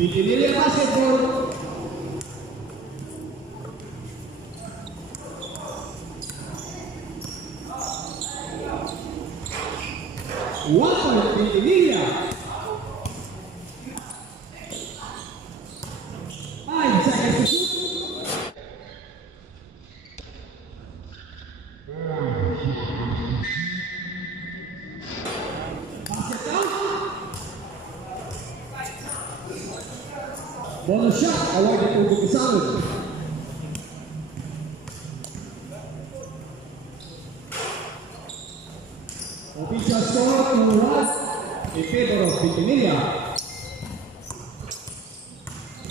Vigililia basketball. One point, Vigililia. 5 seconds to shoot. Basket out. Bonus shot awarded to Bukisalud. Official score 2-1 in favor of Vigililia.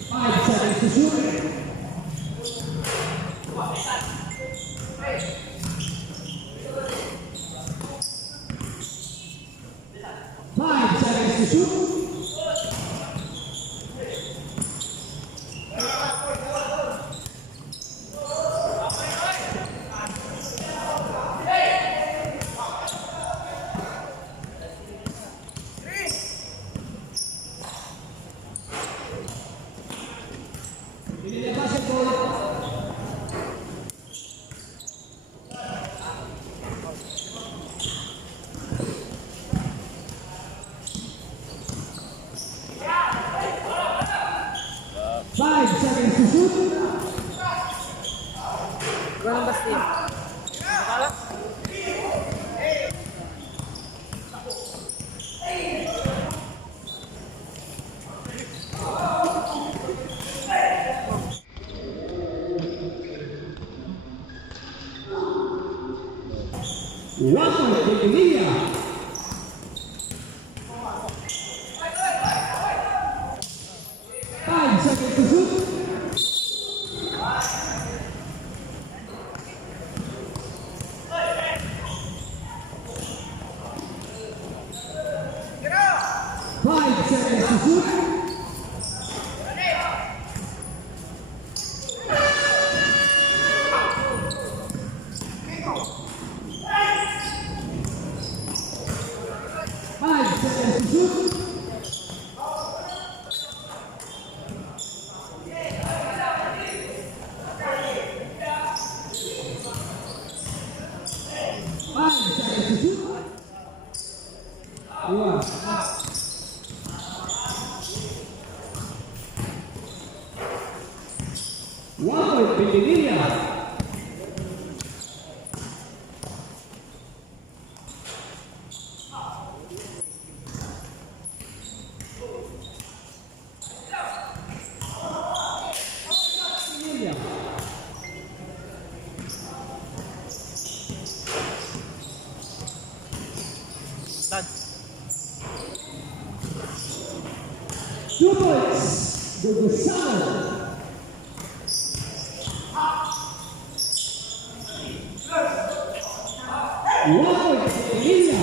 5 seconds to shoot. 5 seconds to shoot. Vigililia basketball. Five seconds to shoot. Ganun ba Steve? Nakala? One point, Vigililia. 5 seconds to shoot. 5 seconds to shoot. 5 seconds to shoot. 5 seconds to shoot. 2. One point, Vigililia. Done. 2 points, Bukisalud. 1 point, Vigililia.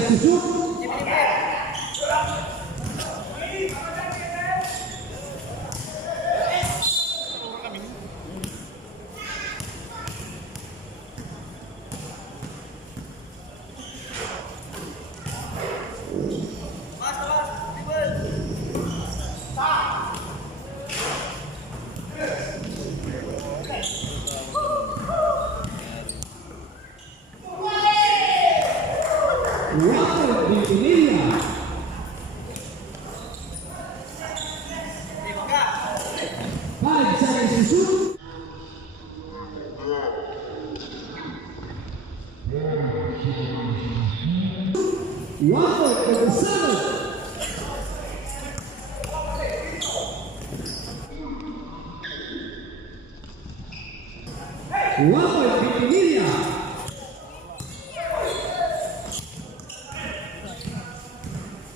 seconds to shoot. Wow, Virginia. 5 seconds to shoot. One point for the Summers. One point, Virginia.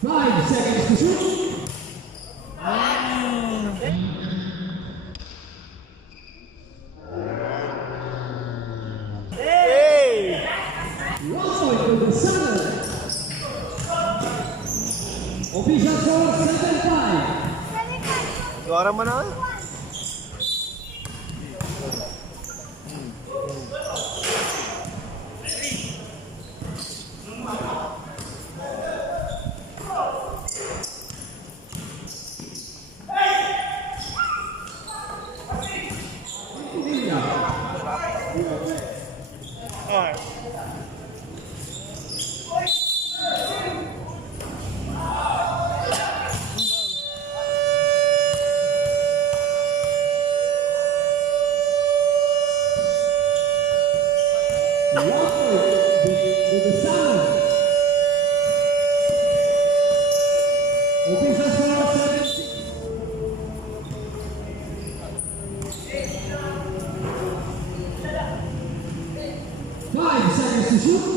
5 seconds to shoot. Hey! 1 point for the Summers. Official score 7-5. Suara mo na. Alright. Five seconds to shoot.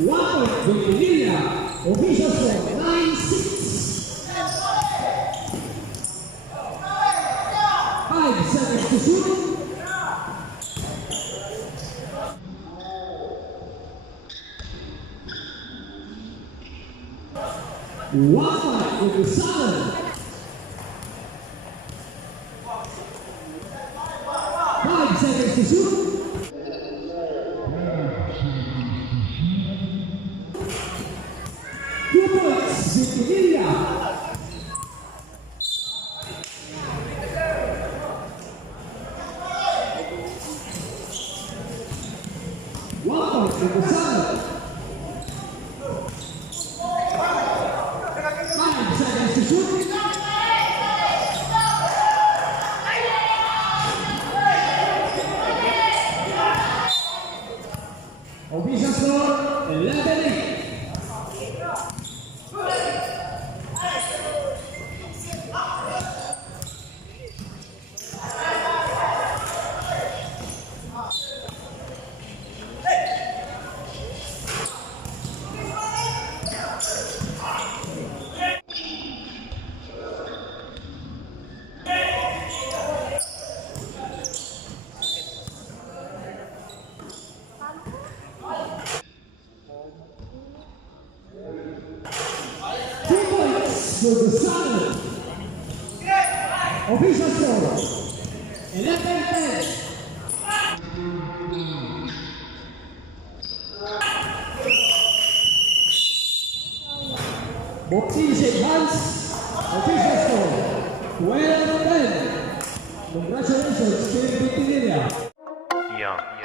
One point, Virginia. Official score 9-6. 5 seconds to shoot. One point with the Summers. 5 seconds to shoot. Two points, Virginia. One point for the Summers. 5 seconds to shoot. Official score 11-8. To the Summers. Official score 11-10. Bukti shake hands. Official score 12-10. Congratulations, Philippine Virginia. Yeah.